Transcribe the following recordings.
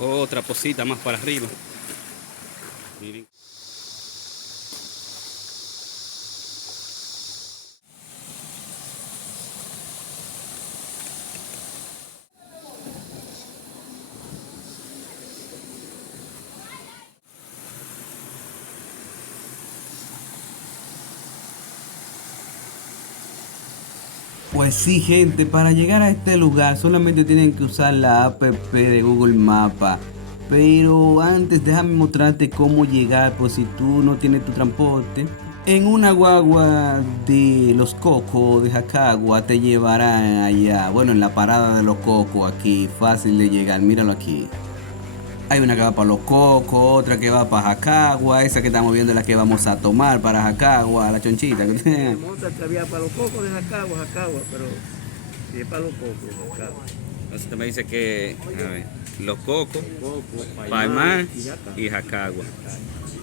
Otra posita más para arriba. Miren. Pues sí, gente, para llegar a este lugar solamente tienen que usar la app de Google Maps. Pero antes déjame mostrarte cómo llegar por si tú no tienes tu transporte. En una guagua de Los Cocos de Jacagua te llevarán allá. Bueno, en la parada de Los Cocos aquí, fácil de llegar, míralo aquí. Hay una que va para Los Cocos, otra que va para Jacagua, esa que estamos viendo es la que vamos a tomar para Jacagua, la chonchita. Se monta que había para Los Cocos de Jacagua, pero si es para Los Cocos de Jacagua. Entonces me dice que, a ver, Los Cocos, Coco, Paimán y Jacagua.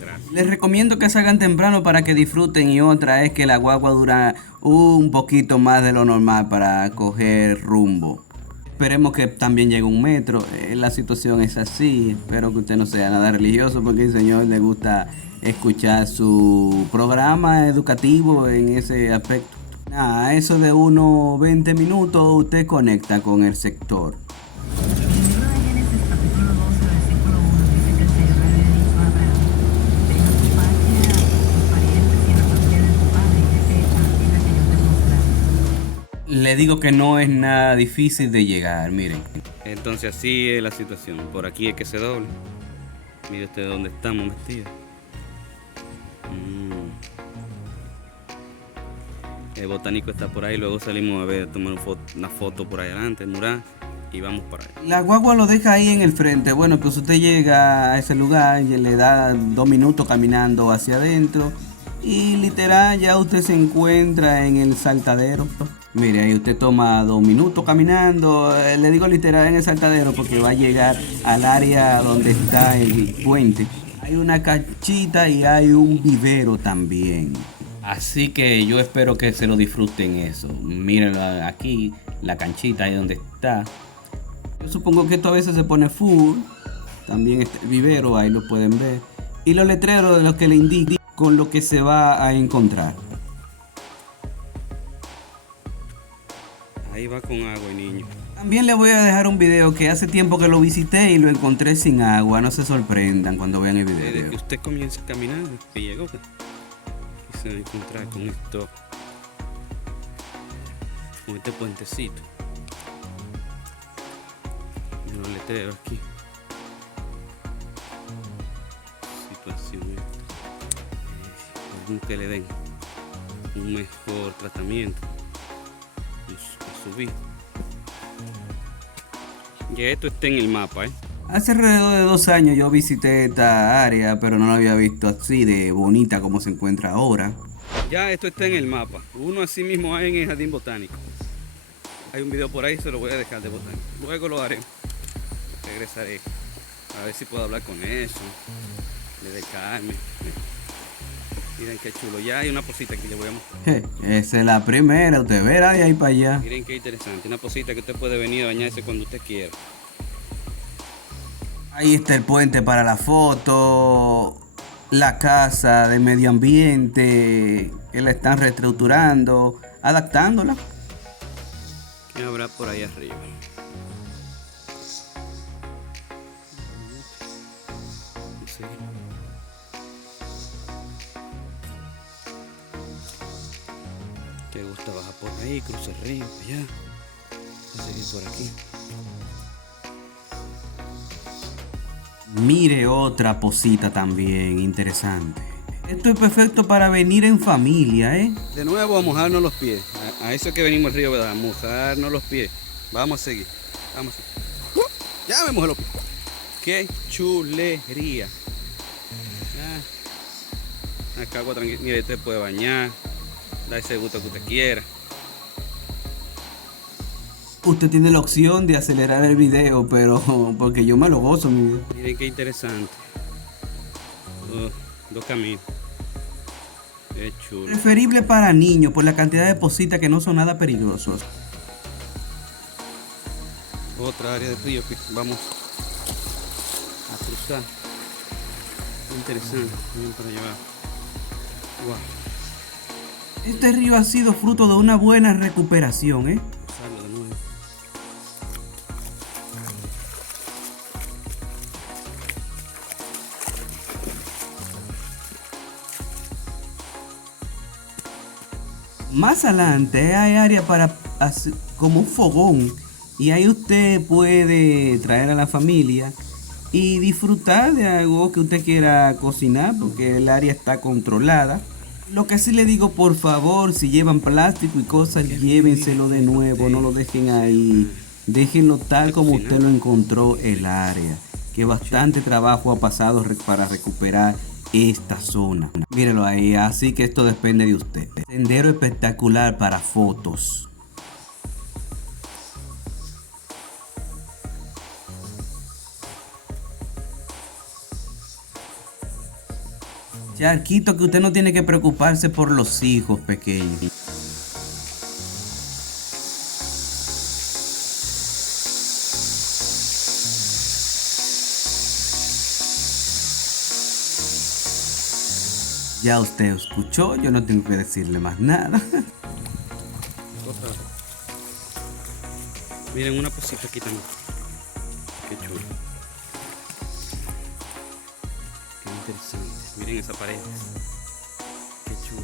Gracias. Les recomiendo que salgan temprano para que disfruten y otra es que la guagua dura un poquito más de lo normal para coger rumbo. Esperemos que también llegue un metro. La situación es así. Espero que usted no sea nada religioso porque el Señor le gusta escuchar su programa educativo en ese aspecto. A eso de unos 20 minutos usted conecta con el sector. En el libro de Génesis, capítulo 12, versículo 1, dice que el Señor le había dicho a Abraham: deja tu patria, tus parientes y la familia de tu padre, y vete a la tierra que yo te mostraré. Le digo que no es nada difícil de llegar, miren. Entonces así es la situación. Por aquí es que se doble. Mire usted dónde estamos vestidos. El botánico está por ahí. Luego salimos a ver, a tomar una foto por ahí adelante, el mural, y vamos para allá. La guagua lo deja ahí en el frente. Bueno, pues usted llega a ese lugar y le da 2 minutos caminando hacia adentro. Y literal ya usted se encuentra en el saltadero. Mire, ahí usted toma 2 minutos caminando. Le digo literal en el saltadero porque va a llegar al área donde está el puente. Hay una canchita y hay un vivero también. Así que yo espero que se lo disfruten eso. Mírenlo aquí, la canchita ahí donde está. Yo supongo que esto a veces se pone full. También está el vivero, ahí lo pueden ver. Y los letreros de los que le indican con lo que se va a encontrar. Ahí va con agua el niño. También les voy a dejar un video que hace tiempo que lo visité y lo encontré sin agua. No se sorprendan cuando vean el Desde que video. usted comienza a caminar, que llegó, y se va a encontrar con esto, con este puentecito. Y unos letreros aquí. Situación algún que le den un mejor tratamiento a su vida. Ya esto está en el mapa, Hace alrededor de 2 años yo visité esta área, pero no la había visto así de bonita como se encuentra ahora. Ya esto está en el mapa. Uno así mismo hay en el jardín botánico. Hay un video por ahí, se lo voy a dejar de botánico. Luego lo haré. Regresaré a ver si puedo hablar con eso. De dedicarme. Miren qué chulo. Ya hay una posita que le voy a mostrar. Esa es la primera, usted verá de ahí para allá. Miren qué interesante. Una posita que usted puede venir a bañarse cuando usted quiera. Ahí está el puente para la foto, la casa de medio ambiente, que la están reestructurando, adaptándola. ¿Qué habrá por ahí arriba? No sé. ¿Te gusta bajar por ahí, cruzar el río, para allá? Voy a seguir por aquí. Mire otra posita también interesante. Esto es perfecto para venir en familia, ¿eh? De nuevo a mojarnos los pies. A eso es que venimos al río, ¿verdad? A mojarnos los pies. Vamos a seguir. Vamos a seguir. Ya me mojé los pies. ¡Qué chulería! Acá agua tranquila. Mire, usted puede bañar. Da ese gusto que usted quiera. Usted tiene la opción de acelerar el video, pero porque yo me lo gozo, mi vida. Miren qué interesante. Oh, dos caminos. Qué chulo. Preferible para niños por la cantidad de positas que no son nada peligrosos. Otra área de río que vamos a cruzar. Interesante, bien para llevar. Wow, Este río ha sido fruto de una buena recuperación, ¿eh? cruzarlo de nuevo. Más adelante hay área para hacer como un fogón y ahí usted puede traer a la familia y disfrutar de algo que usted quiera cocinar porque el área está controlada. Lo que sí le digo, por favor, si llevan plástico y cosas, llévenselo de nuevo, no lo dejen ahí. Déjenlo tal como usted lo encontró el área. Que bastante trabajo ha pasado para recuperar esta zona. Míralo ahí, así que esto depende de usted. Sendero espectacular para fotos. Charquito, que usted no tiene que preocuparse por los hijos pequeños. Ya usted escuchó, yo no tengo que decirle más nada. Otra. Miren una posita aquí también. Qué chulo. Qué interesante. Miren esa pared. Qué chulo.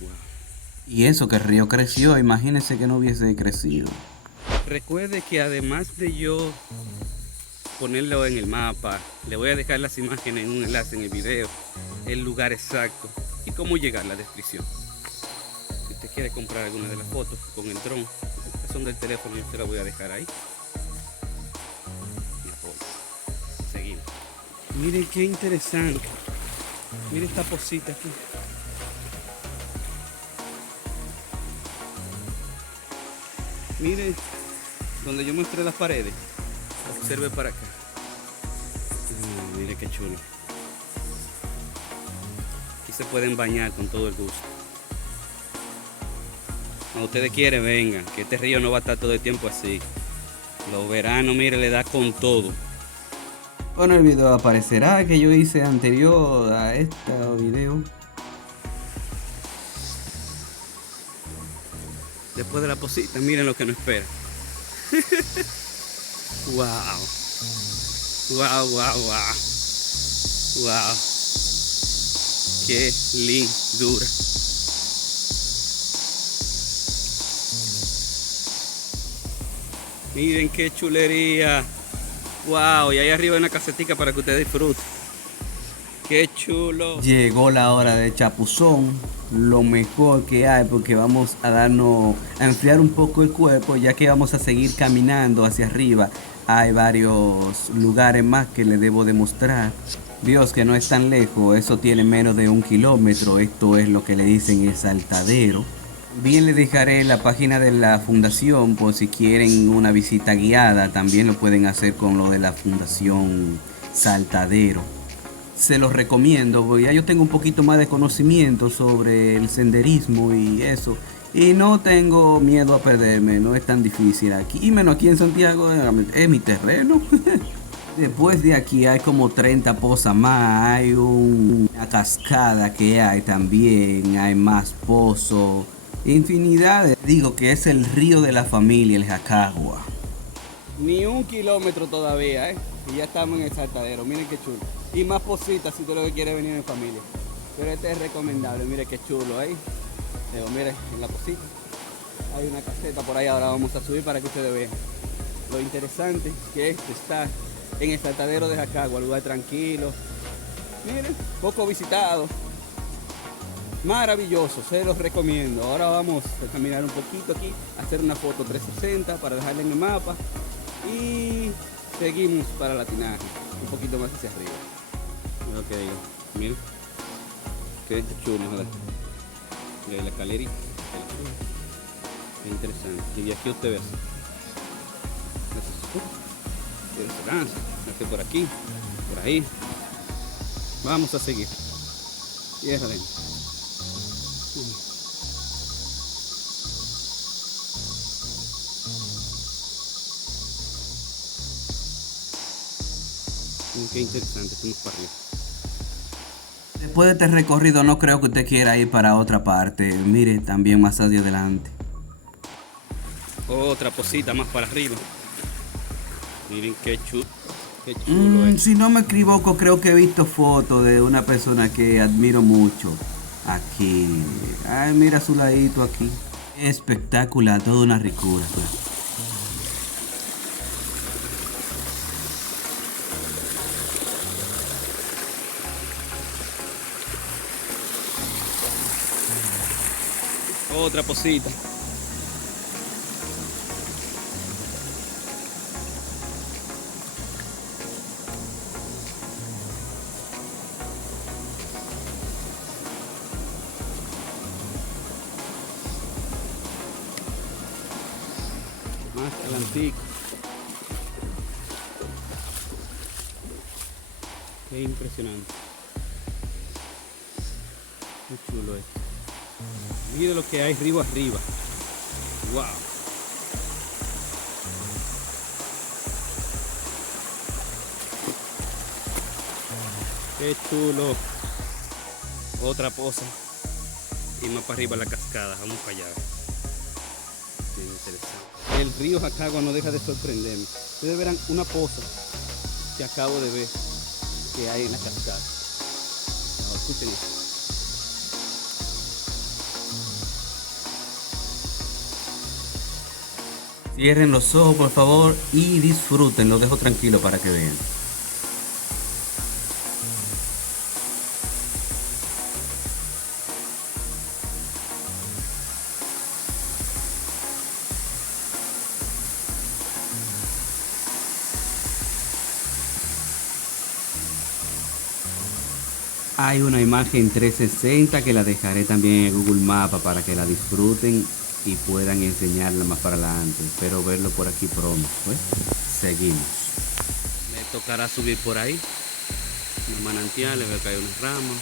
Wow. Y eso que el río creció, imagínese que no hubiese crecido. Recuerde que además de yo ponerlo en el mapa, le voy a dejar las imágenes en un enlace en el video, el lugar exacto y cómo llegar, la descripción. Si usted quiere comprar alguna de las fotos con el dron, son del teléfono, yo se la voy a dejar ahí. Y apoyo. Seguimos. Miren qué interesante. Miren esta posita aquí. Miren donde yo mostré las paredes. Observe para acá. Mire qué chulo. Aquí se pueden bañar con todo el gusto. Cuando ustedes quieren, vengan, que este río no va a estar todo el tiempo así. Los veranos, mire, le da con todo. Bueno, el video aparecerá que yo hice anterior a este video. Después de la posita, miren lo que nos espera. Wow. Wow, wow, wow. Wow. Qué lindura. Miren qué chulería. Wow, y ahí arriba hay una casetica para que ustedes disfruten. Qué chulo. Llegó la hora de chapuzón, lo mejor que hay porque vamos a enfriar un poco el cuerpo ya que vamos a seguir caminando hacia arriba. Hay varios lugares más que les debo demostrar. Dios, que no es tan lejos, eso tiene menos de 1 kilómetro, esto es lo que le dicen el saltadero. Bien, les dejaré la página de la fundación por si quieren una visita guiada, también lo pueden hacer con lo de la fundación Saltadero. Se los recomiendo, porque ya yo tengo un poquito más de conocimiento sobre el senderismo y eso. Y no tengo miedo a perderme, no es tan difícil aquí. Y menos aquí en Santiago, es mi terreno. Después de aquí hay como 30 pozas más, hay una cascada que hay también, hay más pozos, infinidad. Digo que es el río de la familia, el Jacagua. Ni 1 kilómetro todavía, y ya estamos en el saltadero. Miren qué chulo. Y más positas si tú lo que quieres venir en familia. Pero este es recomendable, miren qué chulo ahí. Miren, en la posita hay una caseta por ahí, ahora vamos a subir para que ustedes vean. Lo interesante que esto está en el saltadero de Jacagua, lugar tranquilo. Miren, poco visitado. Maravilloso, se los recomiendo. Ahora vamos a caminar un poquito aquí, hacer una foto 360 para dejarla en el mapa. Y seguimos para la tinaja, un poquito más hacia arriba. Es lo que digo. Miren, qué chulo, ¿verdad? Miren la escalerita. Qué interesante. Y de aquí usted ve así. Gracias. Por aquí, por ahí. Vamos a seguir. Tierra adentro. Qué interesante, fuimos para arriba. Después de este recorrido no creo que usted quiera ir para otra parte. Mire, también más hacia adelante. Otra posita más para arriba. Miren qué chulo es. Si no me equivoco, creo que he visto fotos de una persona que admiro mucho. Aquí. Ay, mira su ladito aquí. Espectacular, toda una ricura. Otra posita. Más adelantico. Qué impresionante. Muy chulo esto. Mire lo que hay río arriba. Wow. Qué chulo. Otra poza. Y más para arriba la cascada. Vamos para allá. Qué interesante. El río Jacagua no deja de sorprenderme. Ustedes verán una poza que acabo de ver que hay en la cascada. No, escuchen esto. Cierren los ojos, por favor, y disfruten. Los dejo tranquilo para que vean. Hay una imagen 360 que la dejaré también en Google Maps para que la disfruten y puedan enseñarla más para adelante. Espero verlo por aquí pronto. Pues seguimos. Me tocará subir por ahí. Unos manantiales, veo que hay unas ramas.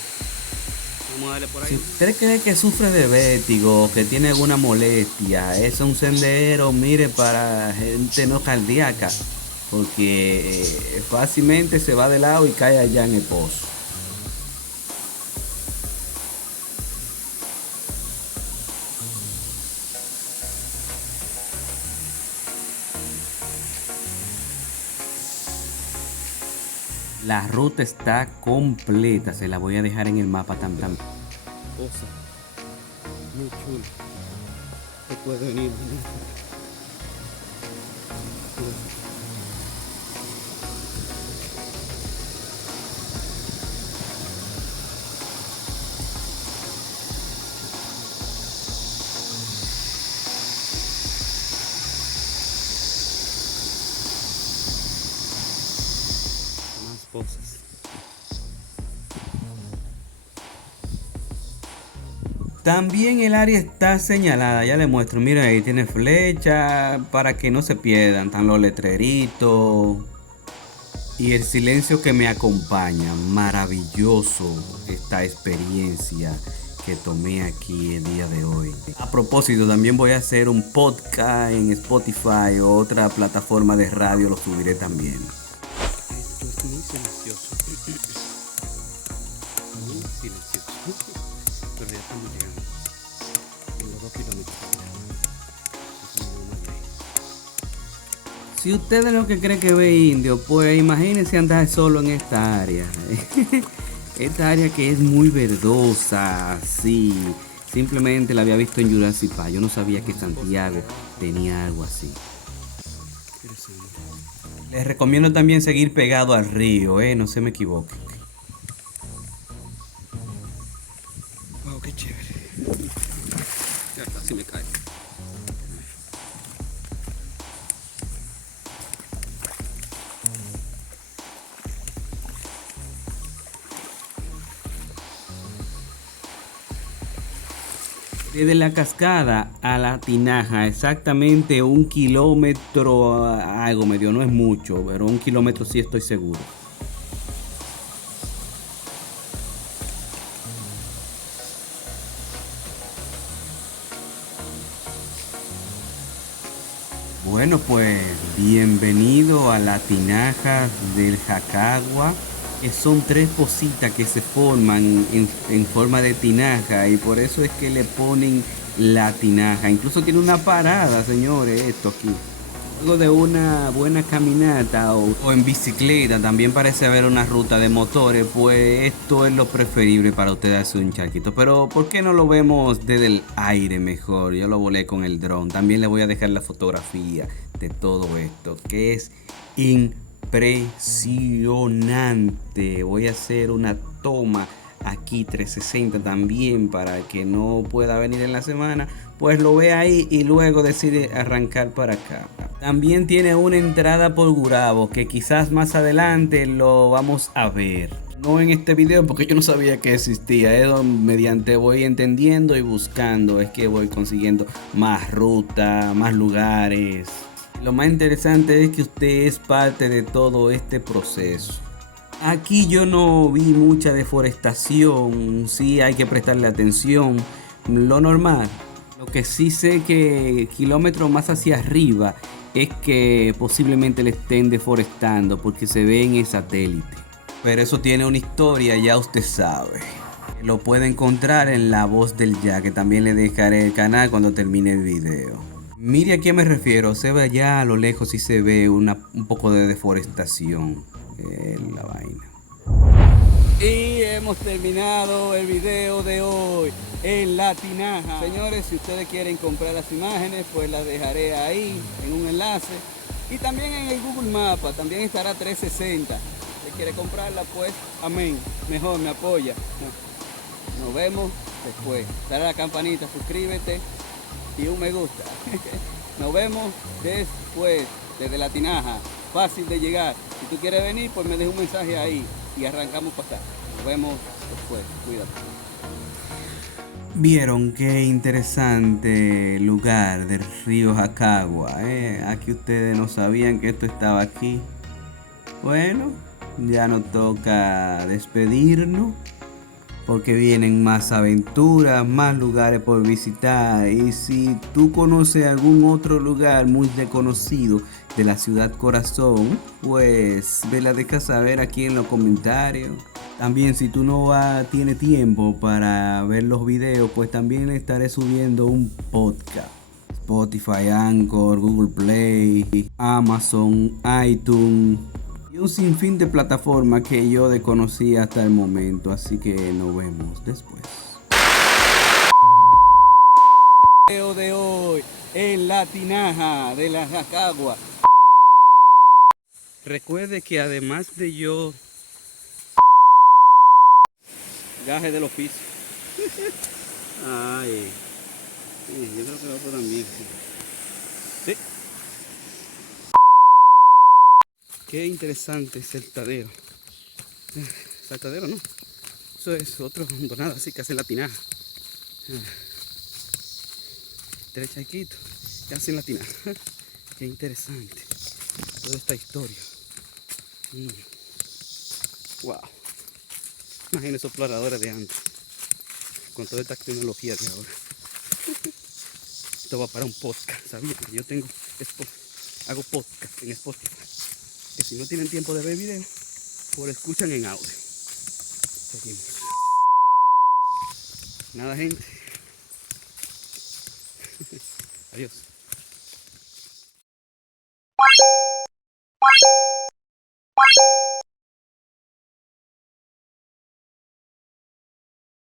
Vamos a darle por Si ahí. usted cree que sufre de vértigo, que tiene alguna molestia, es un sendero, mire, para gente no cardíaca, porque fácilmente se va de lado y cae allá en el pozo. La ruta está completa, se la voy a dejar en el mapa también. Poza. Muy chulo. Se puede venir. Más pozas. También el área está señalada, ya le muestro, miren ahí tiene flecha para que no se pierdan, están los letreritos y el silencio que me acompaña. Maravilloso esta experiencia que tomé aquí el día de hoy. A propósito, también voy a hacer un podcast en Spotify o otra plataforma de radio, lo subiré también. Esto es muy silencioso. Muy silencioso. Pero ya estamos llegando. En los 2 kilómetros. Si ustedes lo que creen que ve indio, pues imagínense andar solo en esta área. Esta área que es muy verdosa, sí. Simplemente la había visto en Jurassic Park. Yo no sabía que Santiago tenía algo así. Les recomiendo también seguir pegado al río, no se me equivoquen. Wow, qué chévere. Ya casi me cae. Desde la cascada a la tinaja, exactamente 1 kilómetro, algo medio, no es mucho, pero 1 kilómetro sí estoy seguro. Bueno, pues bienvenido a la tinaja del Jacagua. Son tres pocitas que se forman en forma de tinaja y por eso es que le ponen la tinaja. Incluso tiene una parada, señores, esto aquí. Luego de una buena caminata o en bicicleta, también parece haber una ruta de motores, pues esto es lo preferible para ustedes hacer un charquito. Pero ¿por qué no lo vemos desde el aire mejor? Yo lo volé con el dron. También le voy a dejar la fotografía de todo esto, que es impresionante. Voy a hacer una toma aquí 360 también para que no pueda venir en la semana, pues lo ve ahí y luego decide arrancar para acá. También tiene una entrada por Gurabo que quizás más adelante lo vamos a ver. No en este video porque yo no sabía que existía. Mediante voy entendiendo y buscando es que voy consiguiendo más ruta, más lugares. Lo más interesante es que usted es parte de todo este proceso. Aquí yo no vi mucha deforestación, sí hay que prestarle atención, lo normal. Lo que sí sé que kilómetros más hacia arriba es que posiblemente le estén deforestando porque se ve en el satélite. Pero eso tiene una historia, ya usted sabe. Lo puede encontrar en La Voz del Ya, que también le dejaré el canal cuando termine el video. Mire a qué me refiero, se ve allá a lo lejos y se ve un poco de deforestación. La vaina. Y hemos terminado el video de hoy en la tinaja. Señores, si ustedes quieren comprar las imágenes, pues las dejaré ahí en un enlace. Y también en el Google Maps, también estará 360. Si quiere comprarla, pues amén. Mejor me apoya. Nos vemos después. Dale a la campanita, suscríbete y un me gusta. Nos vemos después desde la tinaja. Fácil de llegar. Si tú quieres venir, pues me deja un mensaje ahí y arrancamos para acá. Nos vemos después. Cuídate. Vieron qué interesante lugar del río Jacagua. Aquí ustedes no sabían que esto estaba aquí. Bueno, ya nos toca despedirnos. Porque vienen más aventuras, más lugares por visitar. Y si tú conoces algún otro lugar muy desconocido de la ciudad corazón, pues me la dejas saber aquí en los comentarios. También si tú no tienes tiempo para ver los videos, pues también le estaré subiendo un podcast. Spotify, Anchor, Google Play, Amazon, iTunes. Un sinfín de plataformas que yo desconocí hasta el momento, así que nos vemos después. Video de hoy en la tinaja de la Jacagua. Recuerde que además de yo, gaje del oficio. Ay, sí, yo creo que va por también. Sí. Qué interesante saltadero. Saltadero, ¿no? Eso es otro hondonada así que hace la tinaja. Tres charquitos que hacen la tinaja. Qué interesante. Toda esta historia. Wow. Imagínense esos exploradores de antes. Con toda esta tecnología de ahora. Esto va para un podcast. ¿Sabían? Yo hago podcast en Spotify. Que si no tienen tiempo de ver video, pues lo escuchan en audio. Seguimos. Nada, gente. Adiós.